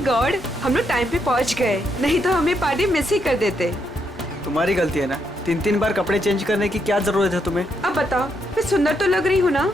Thank God हम लोग time पे पहुंच गए, नहीं तो हमें पार्टी मिस ही कर देते। तुम्हारी गलती है ना, 3-3 बार कपड़े चेंज करने की क्या जरूरत है तुम्हें? अब बताओ मैं सुंदर तो लग रही हूँ ना?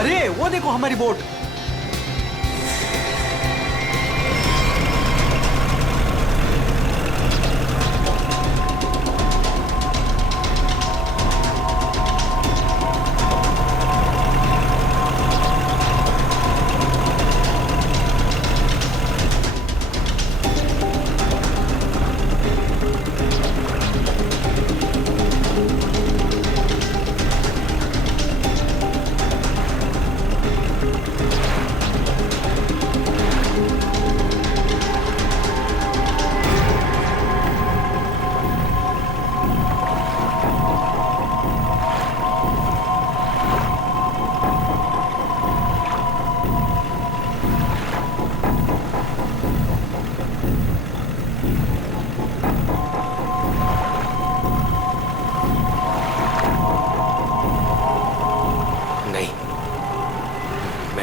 अरे वो देखो हमारी बोट।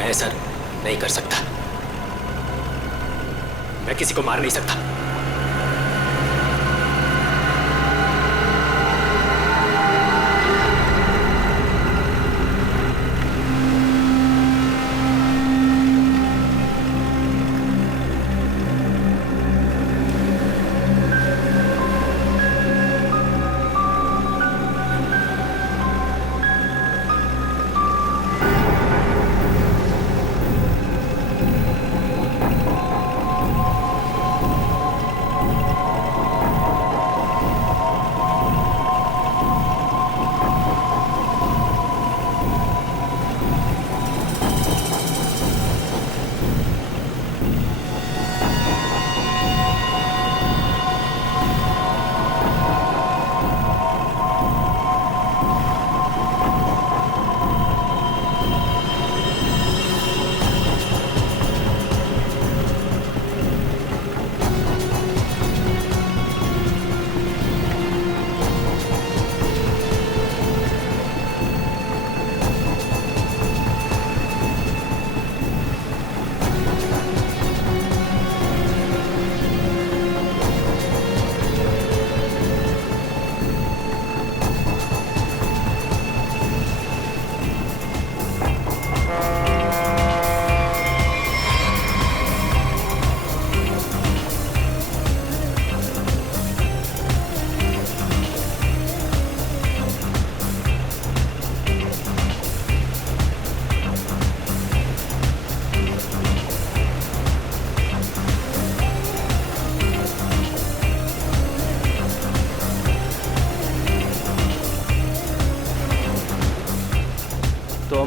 ऐसा नहीं कर सकता। मैं किसी को मार नहीं सकता।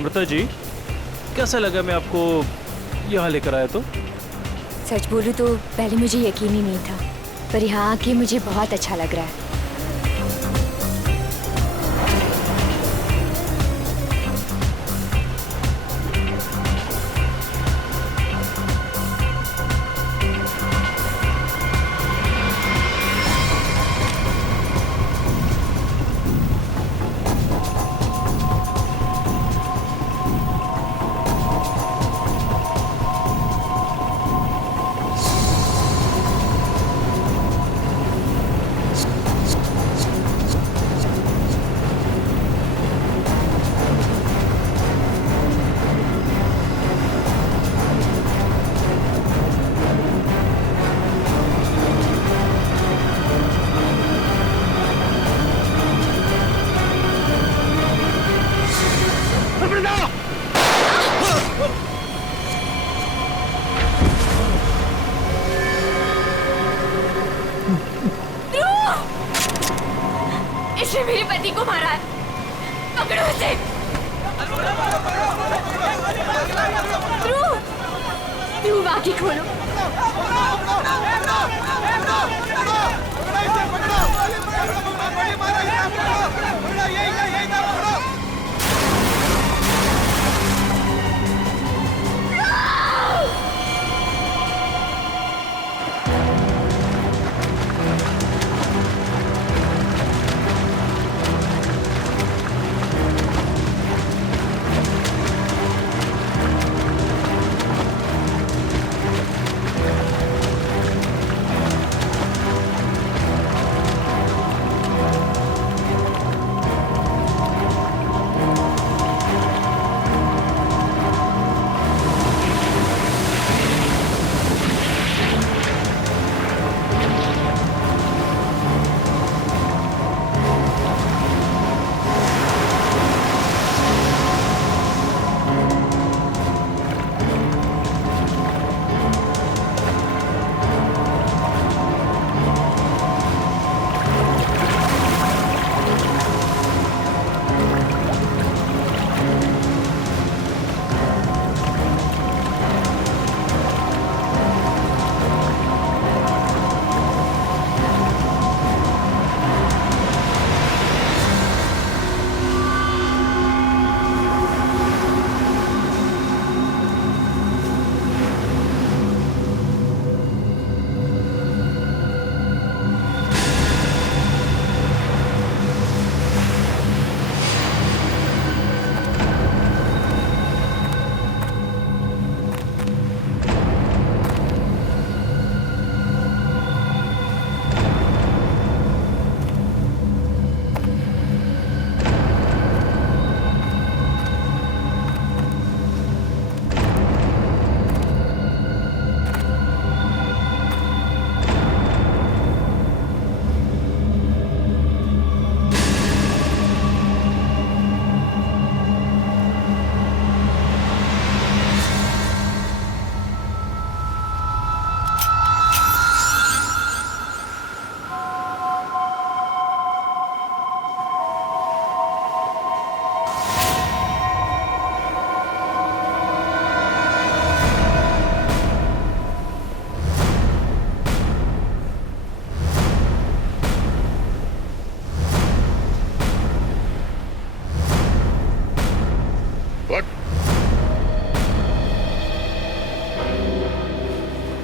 अमृता जी, कैसा लगा मैं आपको यहाँ लेकर आया तो? सच बोलूं तो पहले मुझे यकीन ही नहीं था, पर यहाँ आके मुझे बहुत अच्छा लग रहा है। इसने मेरे पति को मारा है, पकड़ो इसे। ध्रुव, आंखें खोलो।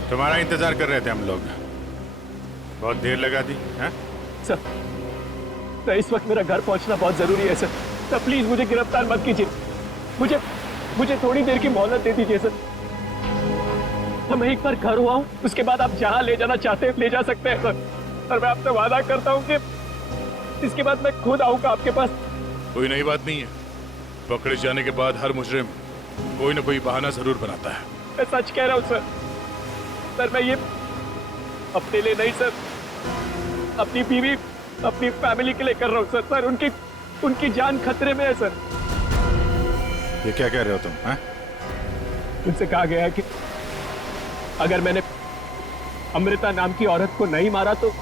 तुम्हारा इंतजार कर रहे थे हम लोग। बहुत देर लगा दी है? सर, इस वक्त मेरा घर पहुंचना बहुत जरूरी है सर। सर प्लीज मुझे गिरफ्तार मत कीजिए। मुझे थोड़ी देर की मोहलत दे दीजिए सर। मैं एक बार घर हुआ हूँ, उसके बाद आप जहाँ ले जाना चाहते हैं ले जा सकते हैं सर। और मैं आपसे वादा करता हूँ कि इसके बाद मैं खुद आऊंगा आपके पास। कोई नई बात नहीं है। पकड़े जाने के बाद हर मुजरिम कोई ना कोई बहाना जरूर बनाता है। मैं सच कह रहा हूँ सर। सर मैं ये अपने लिए नहीं सर, अपनी बीवी अपनी फैमिली के लिए कर रहा हूँ सर। सर उनकी जान खतरे में है सर। ये क्या कह रहे हो तुम? हैं? उनसे कहा गया है कि अगर मैंने अमृता नाम की औरत को नहीं मारा तो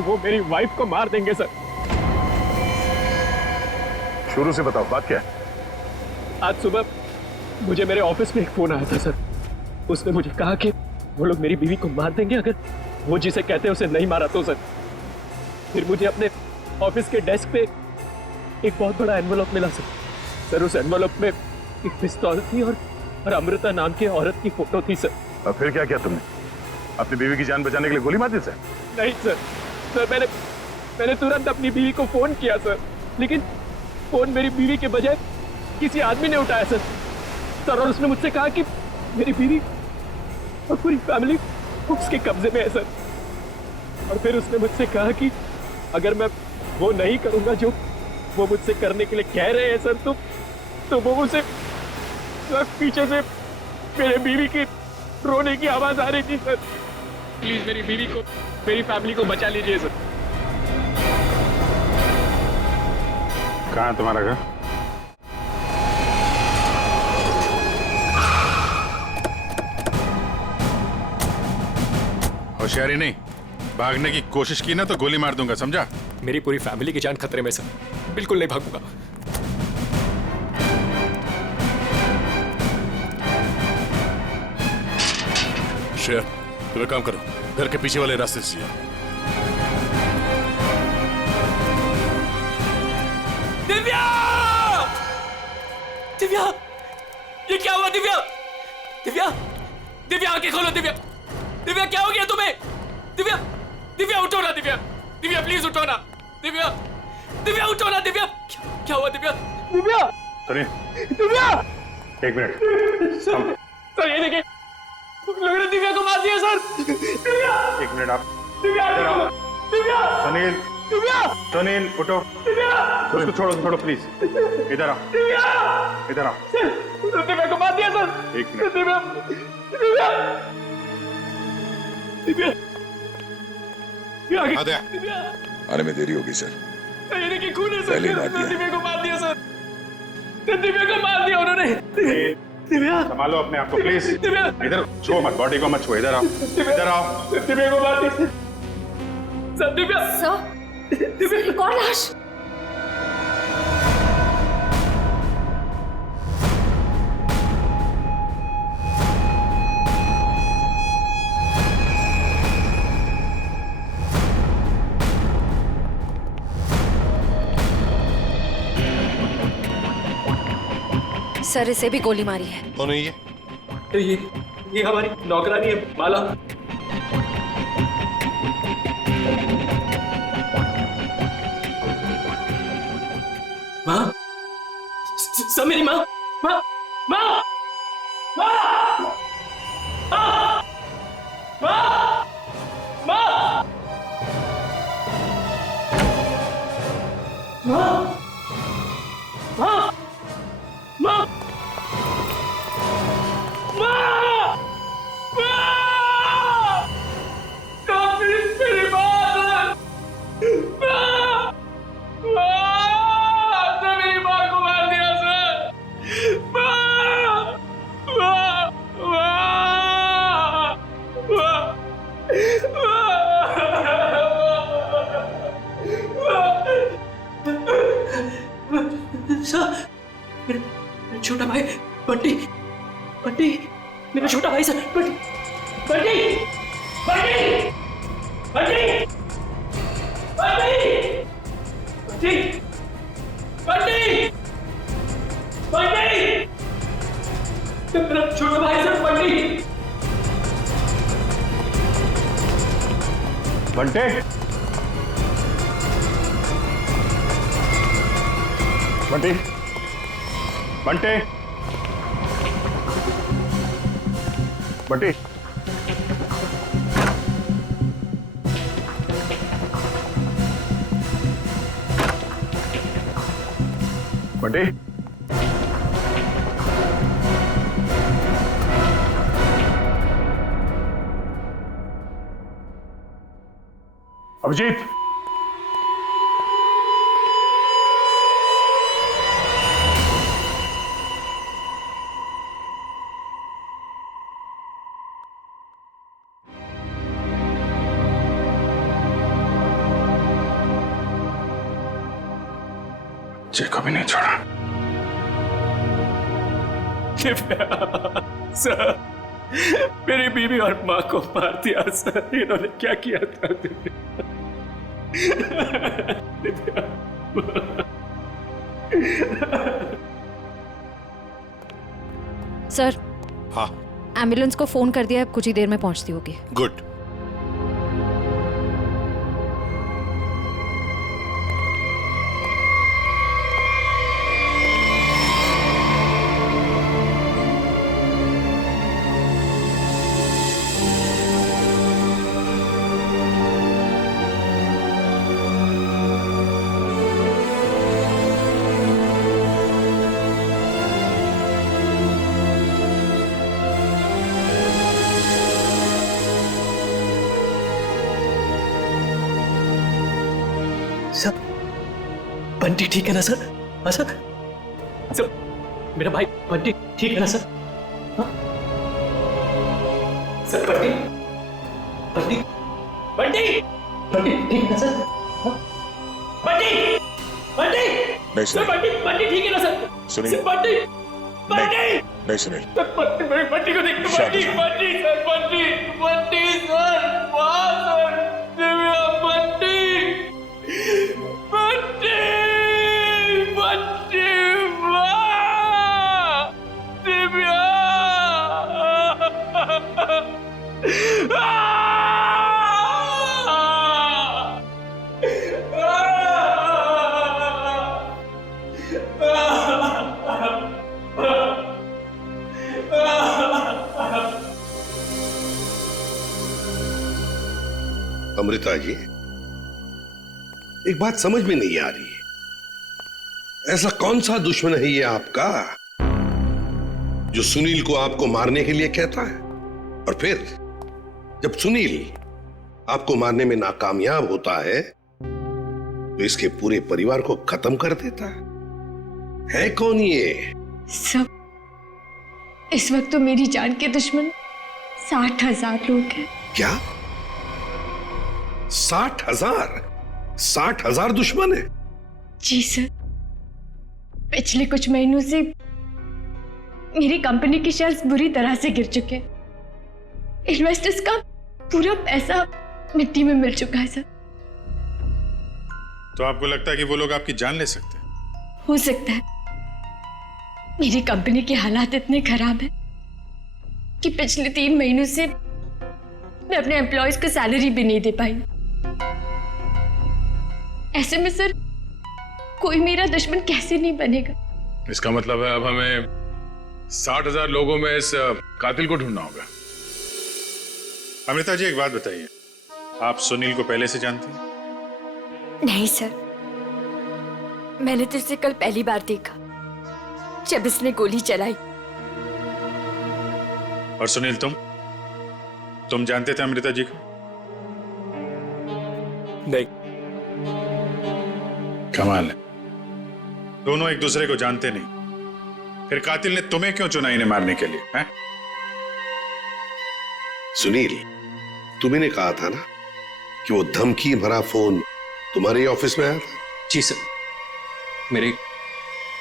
वो मेरी वाइफ को मार देंगे सर। शुरू से बताओ बात क्या है? आज सुबह मुझे मेरे ऑफिस में एक फोन आया था सर। उसने मुझे कहा कि वो लोग मेरी बीवी को मार देंगे अगर वो जिसे कहते हैं उसे नहीं मारा तो सर। फिर मुझे अपने ऑफिस के डेस्क पे एक बहुत बड़ा एनवेलप मिला सर। सर उस एनवेलप में एक पिस्तौल थी और अमृता नाम की औरत की फोटो थी सर। और फिर क्या किया तुमने? अपनी बीवी की जान बचाने के लिए गोली मार दी सर? नहीं सर, सर मैंने तुरंत अपनी बीवी को फोन किया सर, लेकिन फोन मेरी बीवी के बजाय किसी आदमी ने उठाया सर। और उसने मुझसे कहा कि मेरी बीवी और पूरी फैमिली उसके कब्जे में है सर। और फिर उसने मुझसे कहा कि अगर मैं वो नहीं करूंगा जो वो मुझसे करने के लिए कह रहे हैं सर, तो वो उसे पीछे से मेरे बीवी की रोने की आवाज आ रही थी सर। प्लीज मेरी बीवी को, मेरी फैमिली को बचा लीजिए सर। कहाँ है तुम्हारा घर? होशियारी नहीं, भागने की कोशिश की ना तो गोली मार दूंगा, समझा? मेरी पूरी फैमिली की जान खतरे में सर, बिल्कुल नहीं भागूंगा। श्रेया, तुम एक काम करो, घर के पीछे वाले रास्ते से जाओ। दिव्या! दिव्या! ये क्या हुआ दिव्या? दिव्या! दिव्या आंखें खोलो दिव्या! दिव्या क्या हो गया तुम्हें? दिव्या! दिव्या उठो ना दिव्या! दिव्या प्लीज उठो ना! दिव्या! दिव्या उठो ना दिव्या! क्या हुआ दिव्या? दिव्या! सुनिए, दिव्या! एक मिनट। सर ये देखिए, लोगों ने दिव्या को मार दिया सर। दिव्या! एक मिनट आप। दिव्या! दिव्या! सुनील, दिव्या! सुनील उठो। उसको छोड़ो प्लीज। इधर आओ, दिव्या! इधर आओ। दिव्या को मार दिया सर। एक मिनट। दिव्या! दिव्या! दिव्या! आद्या। दिव्या! आने में देरी होगी सर। सर ये देखिए खून है सर। पहले ही मार दिया। दिव्या को मार दिया सर। दिव्या को मार दिया उन्होंने। दिव्या! संभालो अपने आप को प्लीज। दिव्या! इधर छुओ मत, बॉडी को मत छुओ। इधर आओ, इधर आओ। दिव्या को मार दिया सर। दिव्या! सर, दिव्या! एक और लाश। सर इसे भी गोली मारी है। कौन है ये? ये हमारी नौकरानी है माला। माँ, सब मेरी माँ, माँ, माँ, माँ, माँ, माँ, माँ, माँ, माँ, माँ, छोटा भाई बंटी, बंटी, मेरा छोटा भाई सर, बंटी, बंटी, बंटी, बंटी, बंटी, बंटी, बंटी, मेरा छोटा भाई सर, बंटी। बंटे, बंटी, बंटे, बंटी, बंटी, अभिजीत, मुझे कभी नहीं छोड़ा। सर, मेरी बीवी और माँ को मार दिया सर। इन्होंने क्या किया था दिव्या? सर, हाँ एम्बुलेंस को फोन कर दिया, कुछ ही देर में पहुंचती होगी। गुड। सर, बंटी ठीक है ना सर? हाँ सर? सर, मेरा भाई बंटी ठीक है ना सर? हाँ? सर, बंटी बंटी बंटी बंटी ठीक है ना सर? हाँ? बंटी बंटी नहीं सर, बंटी बंटी ठीक है ना सर? सुनील। सर, बंटी बंटी नहीं सुनील, सर, बंटी को देखो। बंटी बंटी सर, बंटी बंटी सर, वाह सर, दिव्या बंटी बंटी बंटी, वाह दिव्या। अमृता जी, एक बात समझ में नहीं आ रही है, ऐसा कौन सा दुश्मन है ये आपका जो सुनील को आपको मारने के लिए कहता है, और फिर जब सुनील आपको मारने में नाकामयाब होता है तो इसके पूरे परिवार को खत्म कर देता है कौन ये? सब इस वक्त तो मेरी जान के दुश्मन 60,000 लोग हैं। क्या 60,000? 60,000 दुश्मन है? जी सर, पिछले कुछ महीनों से मेरी कंपनी के शेयर्स बुरी तरह से गिर चुके हैं। इन्वेस्टर्स का पूरा पैसा मिट्टी में मिल चुका है सर। तो आपको लगता है कि वो लोग आपकी जान ले सकते हैं? हो सकता है। मेरी कंपनी के हालात इतने खराब हैं कि पिछले 3 महीनों से मैं अपने एम्प्लॉयज को सैलरी भी नहीं दे पाई। ऐसे में सर कोई मेरा दुश्मन कैसे नहीं बनेगा? इसका मतलब है अब हमें 60,000 लोगों में इस कातिल को ढूंढना होगा। अमृता जी, एक बात बताइए, आप सुनील को पहले से जानती हैं? नहीं सर, मैंने तो इसे कल पहली बार देखा जब इसने गोली चलाई। और सुनील, तुम जानते थे अमृता जी को? नहीं। कमाल है, दोनों एक दूसरे को जानते नहीं, फिर कातिल ने तुम्हें क्यों चुना इन्हें मारने के लिए? हैं? सुनील, तुम्ही कहा था ना कि वो धमकी भरा फोन तुम्हारे ऑफिस में आया था? जी सर, मेरे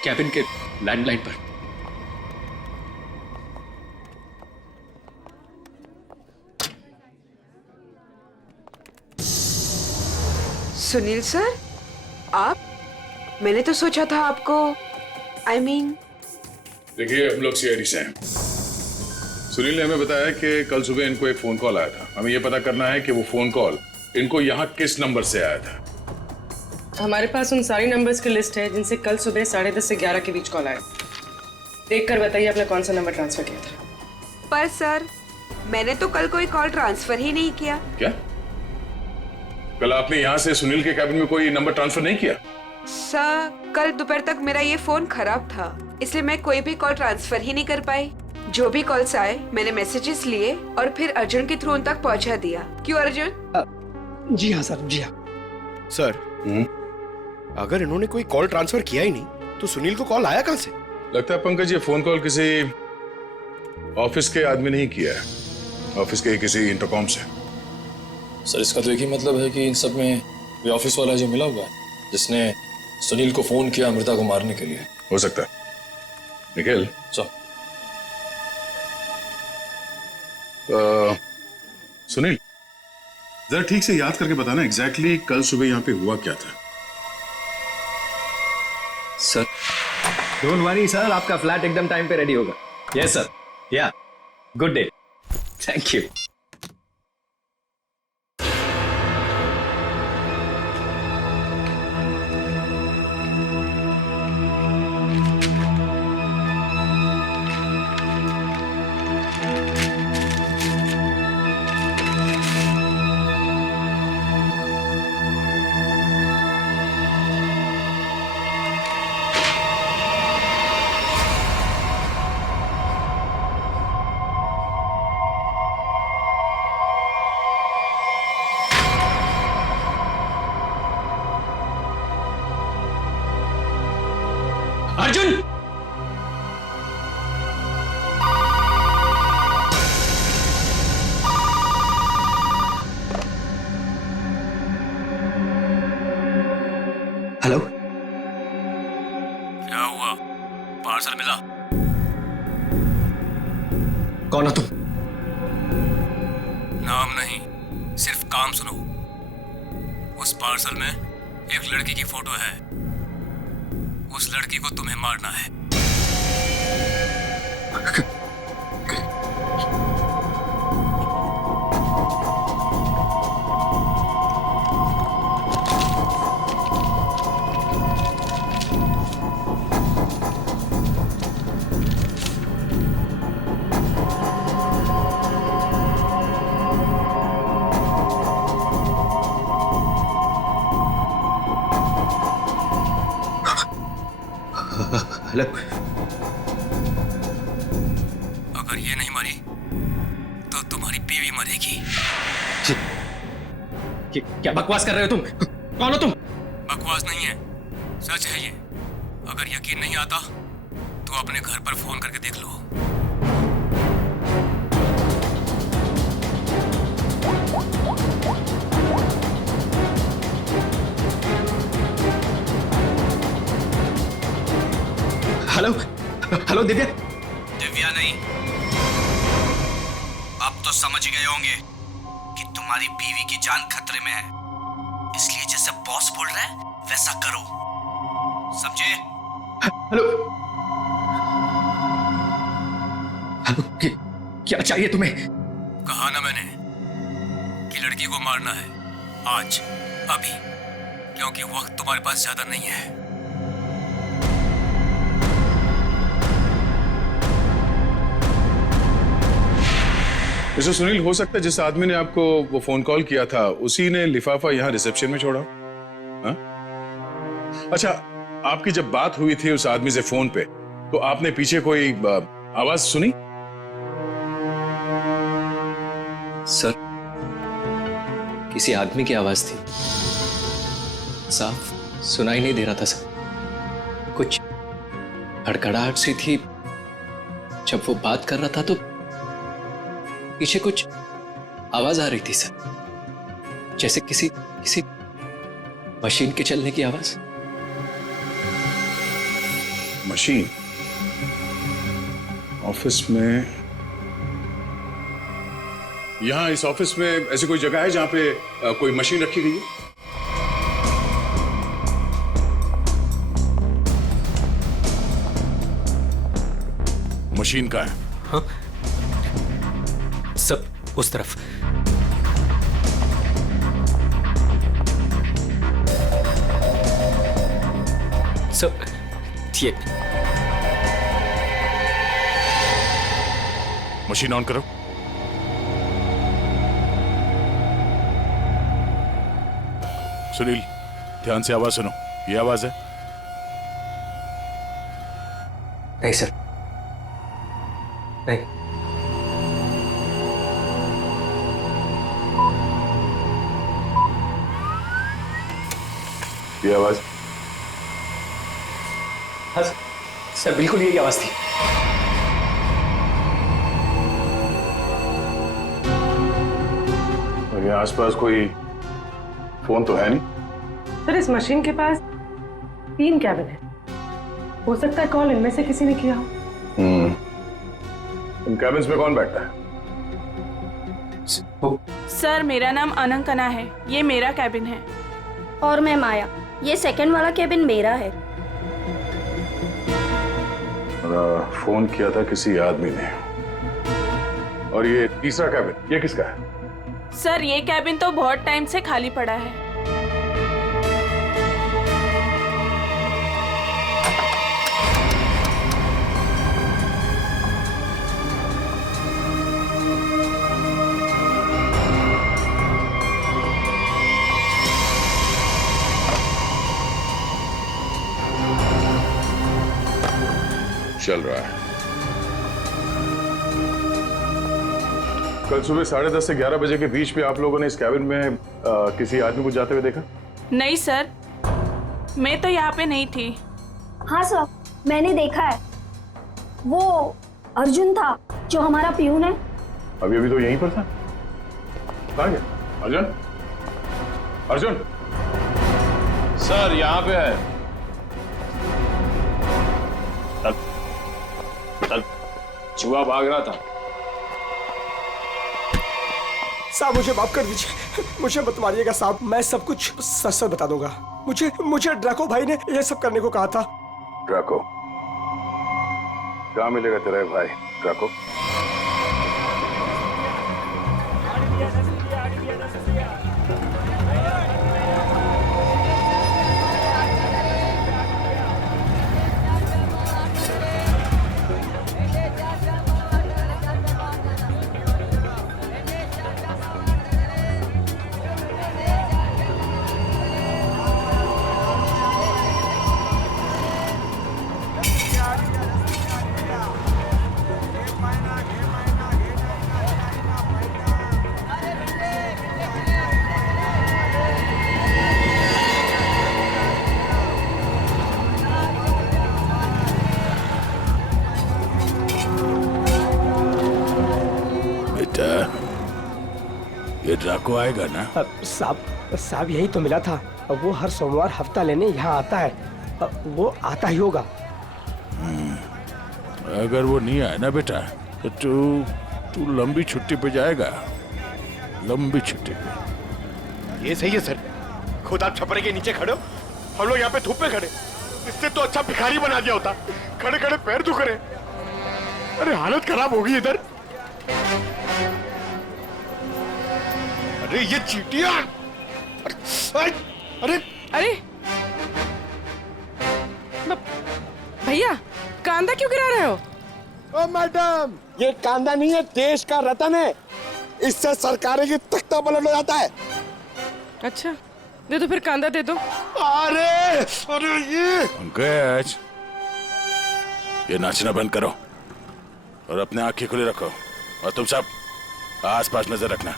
कैबिन के लैंडलाइन पर। सुनील सर, आप? मैंने तो सोचा था आपको देखिए, हम लोग सीआईडी से हैं। सुनील ने हमें बताया कि कल सुबह इनको एक फोन कॉल आया था। हमें यह पता करना है कि वो फोन कॉल इनको यहाँ किस नंबर से आया था। हमारे पास उन सारी नंबर्स की लिस्ट है जिनसे कल सुबह 10:30 से 11 के बीच कॉल आया। देखकर बताइए आपने कौन सा नंबर ट्रांसफर किया था। पर सर, मैंने तो कल कोई कॉल ट्रांसफर ही नहीं किया। क्या? कल आपने यहाँ से सुनील के कैबिन में कोई नंबर ट्रांसफर नहीं किया? सर, कल दोपहर तक मेरा ये फोन खराब था, इसलिए मैं कोई भी कॉल ट्रांसफर ही नहीं कर पाई। जो भी कॉल्स आए मैंने मैसेजेस लिए और फिर अर्जुन के थ्रू उन तक पहुंचा दिया। क्यों अर्जुन? जी हाँ सर, जी हाँ सर। अगर इन्होंने कोई कॉल ट्रांसफर किया ही नहीं तो सुनील को कॉल आया कहाँ से? लगता है पंकज ये फोन कॉल किसी ऑफिस के आदमी ने ही किया है, ऑफिस के किसी इंटरकॉम से। सर, इसका तो एक ही मतलब है कि इन सब में ये ऑफिस वाला जो मिला हुआ है जिसने सुनील को फोन किया अमृता को मारने के लिए। हो सकता है। निखिल, सर, सुनील, जरा ठीक से याद करके बताना एग्जैक्टली कल सुबह यहाँ पे हुआ क्या था। सर डोंट वरी सर, आपका फ्लैट एकदम टाइम पे रेडी होगा। यस सर, या good day, thank you. Arjun, hello, क्या हुआ? पार्सल मिला? कौन हो तुम? नाम नहीं, सिर्फ काम सुनो। उस पार्सल में एक लड़की की फोटो है। उस लड़की को तुम्हें मारना है। हेलो, अगर ये नहीं मरी तो तुम्हारी बीवी मरेगी। क्या बकवास कर रहे हो तुम? कौन हो तुम? बकवास नहीं है, सच है ये। अगर यकीन नहीं आता तो अपने घर पर फोन करके देख लो। Hello, hello Divya. दिव्या नहीं, अब तो समझ गए होंगे कि तुम्हारी बीवी की जान खतरे में है, इसलिए जैसे बॉस बोल रहा है वैसा करो, समझे? हेलो, हेलो, क्या चाहिए तुम्हें? कहा ना मैंने कि लड़की को मारना है, आज, अभी, क्योंकि वक्त तुम्हारे पास ज्यादा नहीं है। मिस्टर सुनील, हो सकता है जिस आदमी ने आपको वो फोन कॉल किया था उसी ने लिफाफा यहाँ रिसेप्शन में छोड़ा। हा? अच्छा, आपकी जब बात हुई थी उस आदमी से फोन पे, तो आपने पीछे कोई आवाज सुनी? सर, किसी आदमी की आवाज थी, साफ सुनाई नहीं दे रहा था सर। कुछ हड़कड़ाहट सी थी। जब वो बात कर रहा था तो पीछे कुछ आवाज आ रही थी सर, जैसे किसी मशीन के चलने की आवाज। मशीन? ऑफिस में? यहां इस ऑफिस में ऐसी कोई जगह है जहां पे कोई मशीन रखी गई है? मशीन का है? हाँ? सब उस तरफ। सब ये मशीन ऑन करो। सुनील, ध्यान से आवाज सुनो। ये आवाज है? नहीं सर, नहीं। ये आवाज? हाँ सर, बिल्कुल यही आवाज थी। और यहाँ आसपास कोई फोन तो है नहीं? सर, इस मशीन के पास 3 कैबिन है, हो सकता है कॉल इनमें से किसी ने किया हो। इन कैबिन्स में कौन बैठता है? सर मेरा नाम अनंकना है, ये मेरा कैबिन है। और मैं माया, ये सेकंड वाला कैबिन मेरा है। फोन किया था किसी आदमी ने। और ये तीसरा कैबिन ये किसका है? सर ये कैबिन तो बहुत टाइम से खाली पड़ा है। चल रहा है। कल सुबह 10:30 से 11 बजे के बीच में आप लोगों ने इस कैबिन में किसी आदमी को जाते हुए देखा? नहीं सर, मैं तो यहाँ पे नहीं थी। हाँ सर, मैंने देखा है। वो अर्जुन था जो हमारा पियून है। अभी तो यहीं पर था। कहाँ गया अर्जुन? अर्जुन सर यहाँ पे है। चूहा भाग रहा था। साहब मुझे माफ कर दीजिए, मुझे मत मारिएगा साहब, मैं सब कुछ सच सच बता दूंगा। मुझे ड्रैको भाई ने ये सब करने को कहा था। ड्रैको? कहाँ मिलेगा तेरा भाई ड्रैको? ये ड्रैको आएगा ना? साहब यही तो मिला था। वो हर सोमवार हफ्ता लेने यहाँ आता है। वो आता ही होगा। अगर वो नहीं आया ना बेटा तो तू लंबी छुट्टी पे जाएगा। लंबी छुट्टी पे। ये सही है सर, खुद आप छपरे के नीचे खड़े हो, हम लोग यहाँ पे धूप में खड़े। इससे तो अच्छा भिखारी बना दिया होता, खड़े खड़े पैर दुख रहे। अरे हालत खराब होगी इधर। अरे ये चीटियां! अरे भैया कांदा क्यों गिरा रहे हो? ओ मैडम, ये कांदा नहीं है, देश का रतन है। इससे सरकारें की तख्ता पलट हो जाता है। अच्छा दे दो फिर, कांदा दे दो। अरे ये पंकज, ये नाचना बंद करो और अपने आंखें खुली रखो। और तुम सब आसपास नजर रखना।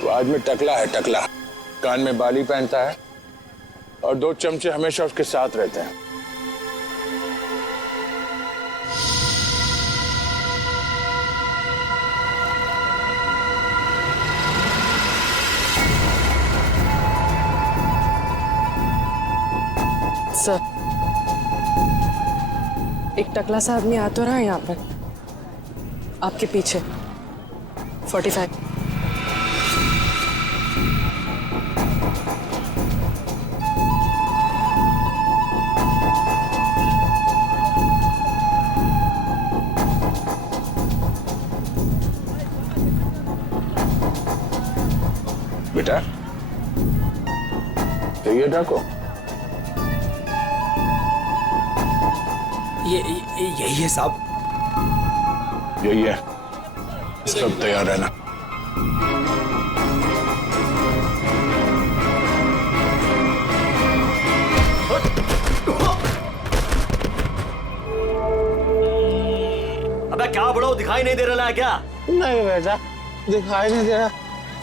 वो आदमी टकला है, टकला। कान में बाली पहनता है और 2 चमचे हमेशा उसके साथ रहते हैं। सर एक टकला सा आदमी आ तो रहा है यहाँ पर, आपके पीछे। 45। बेटा ये डाको, यही है साहब। यही है, सब तैयार रहना। अबे क्या बड़ो, दिखाई नहीं दे रहा है क्या? नहीं बेटा, दिखाई नहीं दे रहा,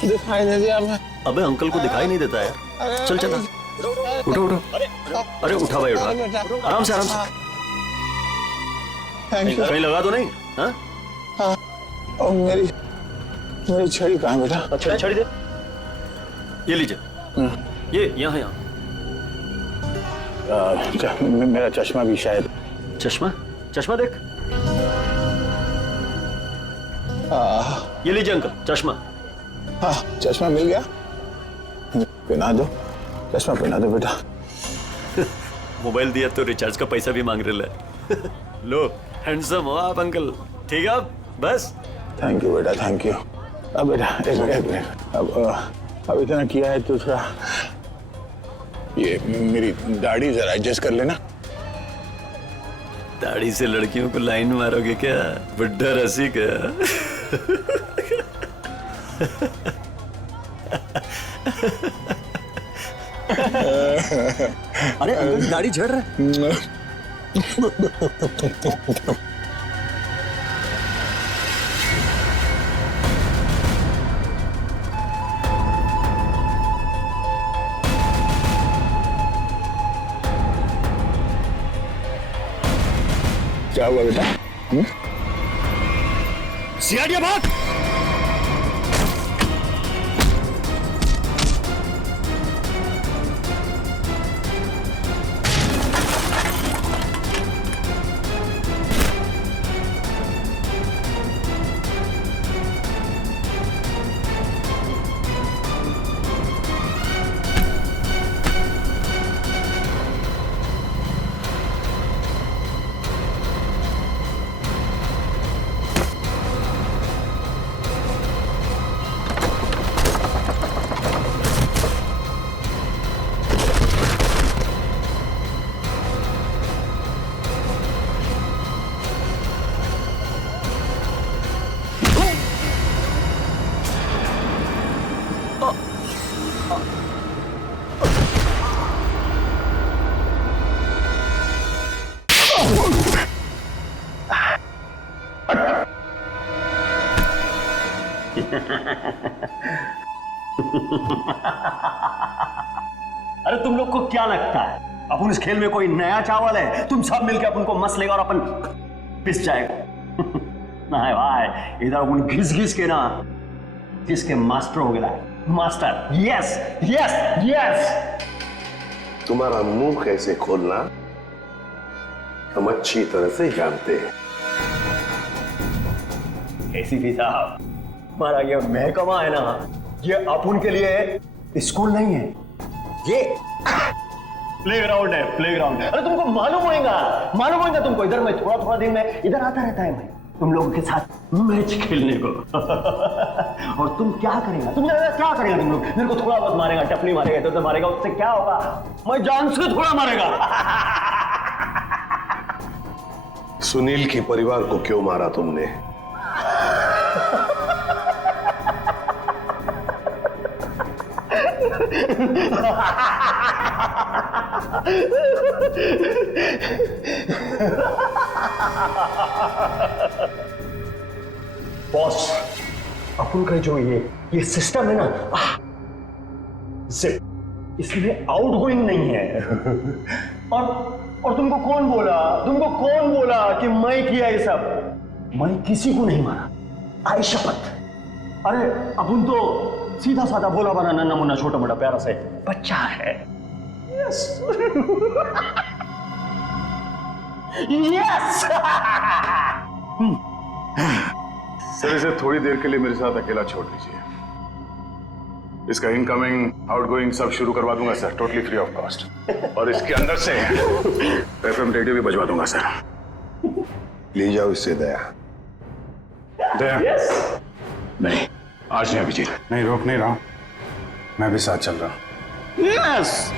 दिखाई नहीं दिया मैं। अबे अंकल को दिखाई नहीं देता है। चल चल उठो उठो। अरे उठा भाई, उठा। आराम से आराम से। कहीं लगा तो नहीं? हाँ? और मेरी छड़ी कहाँ बेटा? अच्छा छड़ी दे, ये लीजिए। ये यहाँ यहाँ। मेरा चश्मा भी शायद। चश्मा? चश्मा देख। ये लीजिए अंकल चश्मा। हाँ चश्मा मिल गया, पहना दो, चश्मा पहना दो बेटा। मोबाइल दिया तो रिचार्ज का पैसा भी मांग रहे है। लो हैंडसम हो आप अंकल। ठीक है अब बस। थैंक यू बेटा, थैंक यू। अब बेटा एक मिनट, अब इतना किया है तो थोड़ा ये मेरी दाढ़ी जरा एडजस्ट कर लेना। दाढ़ी से लड़कियों को लाइन मारोगे क्या? बुड्ढा रसी क्या? अरे अंकल दाढ़ी झड़ रहा है। क्या हुआ बेटा? सियाड़िया भाग। अरे तुम लोग को क्या लगता है अपन इस खेल में कोई नया चावल है? तुम सब मिलकर अपन को मस लेगा और अपन पिस जाएगा। नहीं भाई, इधर अपन घिस घिस के ना जिसके मास्टर हो गया है। Master, yes yes yes. तुम्हारा मुंह कैसे खोलना हम अच्छी तरह से जानते हैं। एसीपी साहब, हमारा ये महकमा है ना, ये अपन के लिए स्कूल नहीं है, ये प्लेग्राउंड है, प्लेग्राउंड। अरे तुमको मालूम होगा तुमको। इधर मैं थोड़ा थोड़ा दिन में इधर आता रहता है मैं तुम लोगों के साथ मैच खेलने को। और तुम क्या करेगा? तुम क्या करेगा? तुम लोग मेरे को थोड़ा बहुत मारेगा, टपली मारेगा, इधर उधर मारेगा, उससे क्या होगा? मैं जान से थोड़ा मारेगा। सुनील के परिवार को क्यों मारा तुमने? बॉस, अपन का जो ये सिस्टम है ना, जिप, इसमें आउटगोइंग नहीं है। और तुमको कौन बोला कि मैं किया ये सब? मैं किसी को नहीं मारा, आई शपथ। अरे अपन तो सीधा साधा बोला बना नन्ना मुन्ना छोटा मोटा प्यारा से बच्चा है। Yes yes. सर इसे थोड़ी देर के लिए मेरे साथ अकेला छोड़ दीजिए। इसका इनकमिंग आउटगोइंग सब शुरू करवा दूंगा sir, totally free of cost. और इसके अंदर से एफएम रेडियो भी बजवा दूंगा सर। ले जाओ इससे दया। दया नहीं, आज नहीं अभिजीत, नहीं रोक नहीं रहा हूं, मैं भी साथ चल रहा हूं। यस।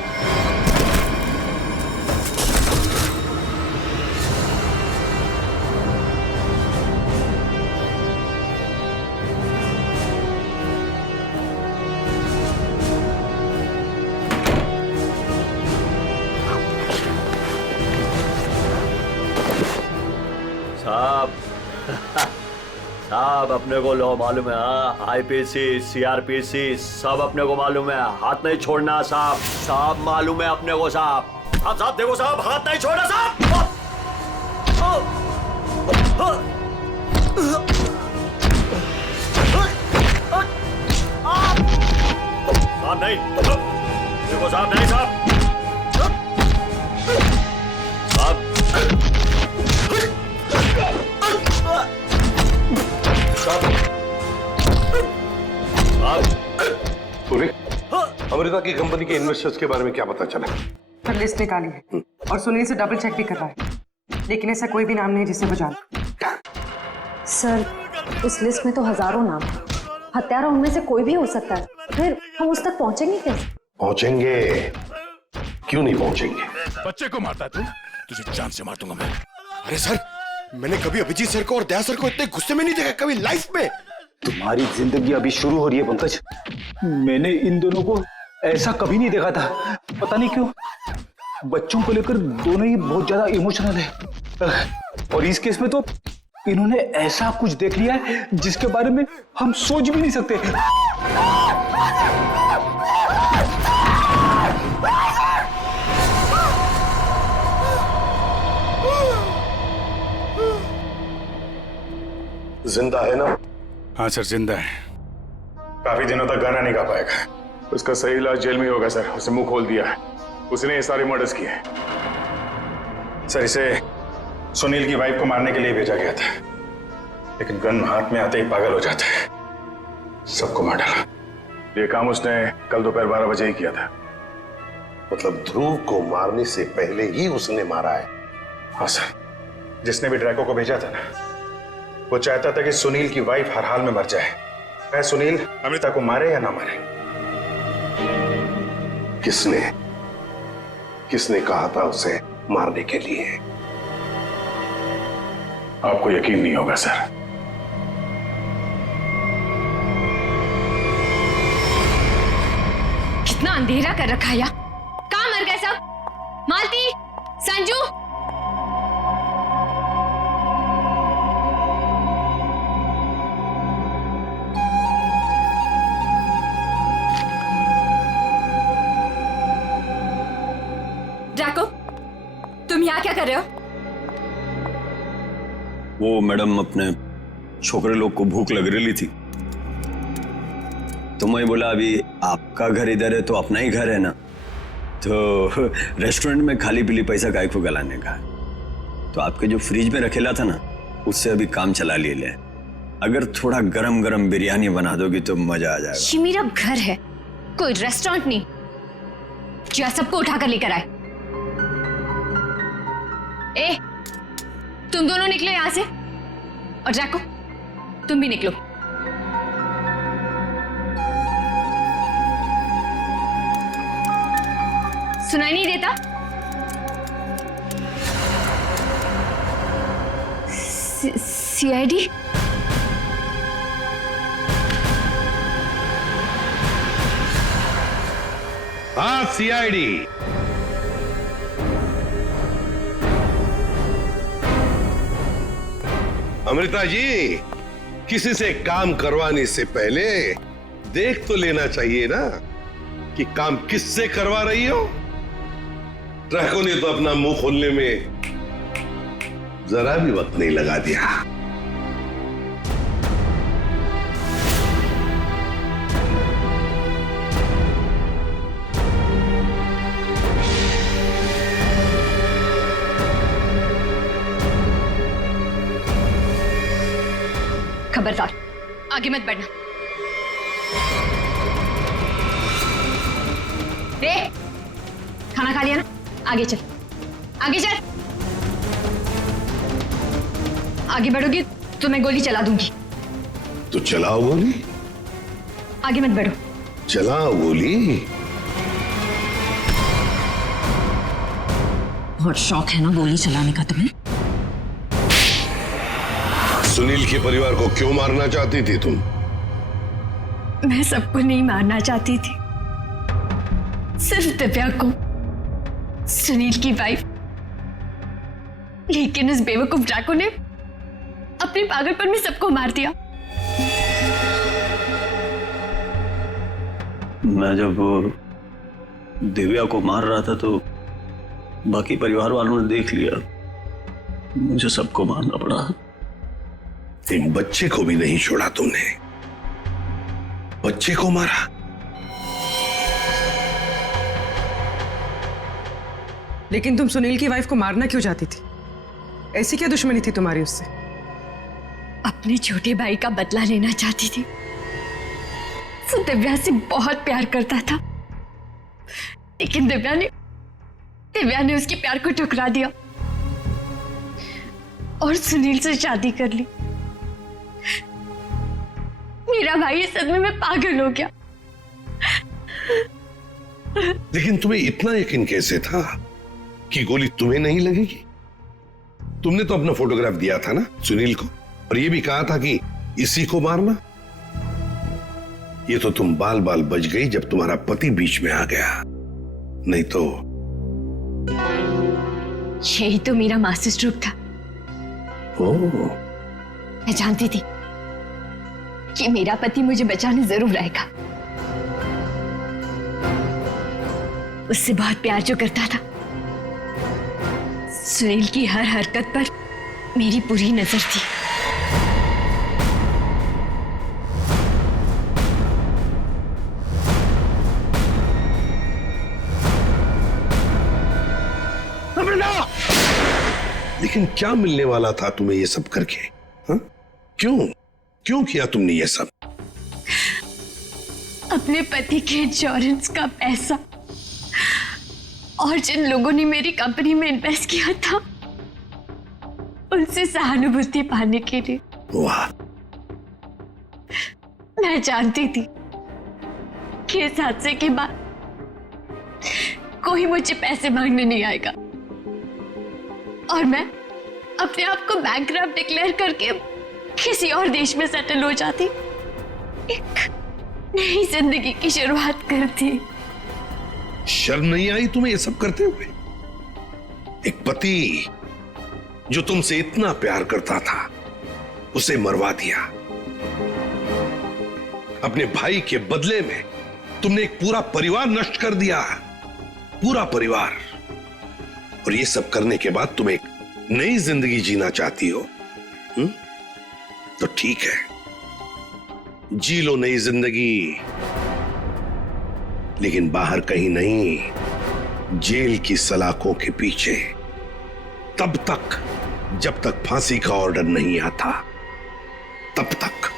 साहब अपने को लो मालूम है, हाँ, आईपीसी सीआरपीसी सब अपने को मालूम है, हाथ नहीं छोड़ना साहब। साहब मालूम है अपने को साहब। साहब देखो साहब, हाथ नहीं छोड़ना साहब। साहब नहीं, देखो साहब नहीं साहब। साहब अमृता की कंपनी के इन्वेस्टर्स के बारे में क्या पता चला? पर लिस्ट निकाली है और सुनील से डबल चेक भी कर रहा है, लेकिन ऐसा कोई भी नाम नहीं जिसे वो जाने। सर, उस लिस्ट में तो हजारों नाम हैं। हत्यारा उनमें से कोई भी हो सकता है, फिर हम उस तक पहुंचेंगे कैसे? पहुंचेंगे, क्यों नहीं पहुंचेंगे? बच्चे को मारता है तू? तुझे जान से मार दूंगा मैं। अरे सर, मैंने कभी अभिजीत सर को और दया सर को इतने गुस्से में नहीं देखा कभी लाइफ में। तुम्हारी जिंदगी अभी शुरू हो रही है पंकज। मैंने इन दोनों को ऐसा कभी नहीं देखा था। पता नहीं क्यों बच्चों को लेकर दोनों ही बहुत ज्यादा इमोशनल है, और इस केस में तो इन्होंने ऐसा कुछ देख लिया है जिसके बारे में हम सोच भी नहीं सकते। जिंदा है ना? हाँ सर, जिंदा है। काफी दिनों तक गाना नहीं गा पाएगा। उसका सही इलाज जेल में ही होगा सर। उसे मुंह खोल दिया है, उसने ये सारे मर्डर्स किए हैं। सर, इसे सुनील की वाइफ को मारने के लिए भेजा गया था, लेकिन गन हाथ में आते ही पागल हो जाता है, सबको मार डाला। ये काम उसने कल दोपहर 12 बजे ही किया था। मतलब ध्रुव को मारने से पहले ही उसने मारा है? हाँ सर, जिसने भी ड्रैको को भेजा था ना, वो चाहता था कि सुनील की वाइफ हर हाल में मर जाए। मैं सुनील अमृता को मारे या ना मारे। किसने कहा था उसे मारने के लिए? आपको यकीन नहीं होगा सर। कितना अंधेरा कर रखा है यार। कहाँ मर गए सब? मालती, संजू, ड्रैको, तुम यहाँ क्या कर रहे हो? वो मैडम, अपने छोकरे लोग को भूख लग रही थी, तो मैं बोला अभी आपका घर इधर है तो अपना ही घर है ना, तो रेस्टोरेंट में खाली पीली पैसा काय को गलाने का, तो आपके जो फ्रिज में रखेला था ना, उससे अभी काम चला ले। अगर थोड़ा गरम गरम बिरयानी बना दोगी तो मजा आ जाएगा। ये मेरा घर है, कोई रेस्टोरेंट नहीं। जो सबको उठाकर लेकर आए। ए, तुम दोनों निकलो यहां से, और ड्रैको तुम भी निकलो। सुनाई नहीं देता? सीआईडी? हाँ, सीआईडी। अमृता जी, किसी से काम करवाने से पहले देख तो लेना चाहिए ना कि काम किससे करवा रही हो। ड्रैको ने तो अपना मुंह खोलने में जरा भी वक्त नहीं लगा दिया। खबरदार, आगे मत बढ़ना। रे, खाना खा लिया ना? आगे चल, आगे चल। आगे बढ़ोगी तो मैं गोली चला दूंगी। तो चलाओ गोली। आगे मत बढ़ो। चलाओ गोली। बहुत शौक है ना गोली चलाने का तुम्हें? सुनील के परिवार को क्यों मारना चाहती थी तुम? मैं सबको नहीं मारना चाहती थी, सिर्फ दिव्या को, सुनील की वाइफ। लेकिन उस बेवकूफ ड्रैको ने अपने पागलपन में सबको मार दिया। मैं जब दिव्या को मार रहा था तो बाकी परिवार वालों ने देख लिया, मुझे सबको मारना पड़ा। एक बच्चे को भी नहीं छोड़ा तुमने, बच्चे को मारा। लेकिन तुम सुनील की वाइफ को मारना क्यों चाहती थी? ऐसी क्या दुश्मनी थी तुम्हारी उससे? अपने छोटे भाई का बदला लेना चाहती थी। वो दिव्या से बहुत प्यार करता था, लेकिन दिव्या ने उसके प्यार को ठुकरा दिया और सुनील से शादी कर ली। मेरा भाई इस सदमे में पागल हो गया। लेकिन तुम्हें इतना यकीन कैसे था कि गोली तुम्हें नहीं लगेगी? तुमने तो अपना फोटोग्राफ दिया था ना सुनील को, और ये भी कहा था कि इसी को मारना। ये तो तुम बाल बाल बच गई जब तुम्हारा पति बीच में आ गया, नहीं तो। यही तो मेरा मास्टर स्ट्रोक था। मैं जानती थी कि मेरा पति मुझे बचाने जरूर आएगा। उससे बहुत प्यार जो करता था। सुनील की हर हरकत पर मेरी पूरी नजर थी। लेकिन क्या मिलने वाला था तुम्हें ये सब करके? हा? क्यों किया तुमने ये सब? अपने पति के इंश्योरेंस का पैसा और जिन लोगों ने मेरी कंपनी में इन्वेस्ट किया था उनसे सहानुभूति पाने के लिए। वाह। मैं जानती थी कि इस हादसे के बाद कोई मुझे पैसे मांगने नहीं आएगा और मैं अपने आप को बैंकरप्ट डिक्लेयर करके किसी और देश में सेटल हो जाती, एक नई जिंदगी की शुरुआत करती। शर्म नहीं आई तुम्हें ये सब करते हुए? एक पति जो तुमसे इतना प्यार करता था उसे मरवा दिया। अपने भाई के बदले में तुमने एक पूरा परिवार नष्ट कर दिया, पूरा परिवार। और ये सब करने के बाद तुम एक नई जिंदगी जीना चाहती हो? तो ठीक है, जी लो नई जिंदगी, लेकिन बाहर कहीं नहीं, जेल की सलाखों के पीछे। तब तक जब तक फांसी का ऑर्डर नहीं आता, तब तक।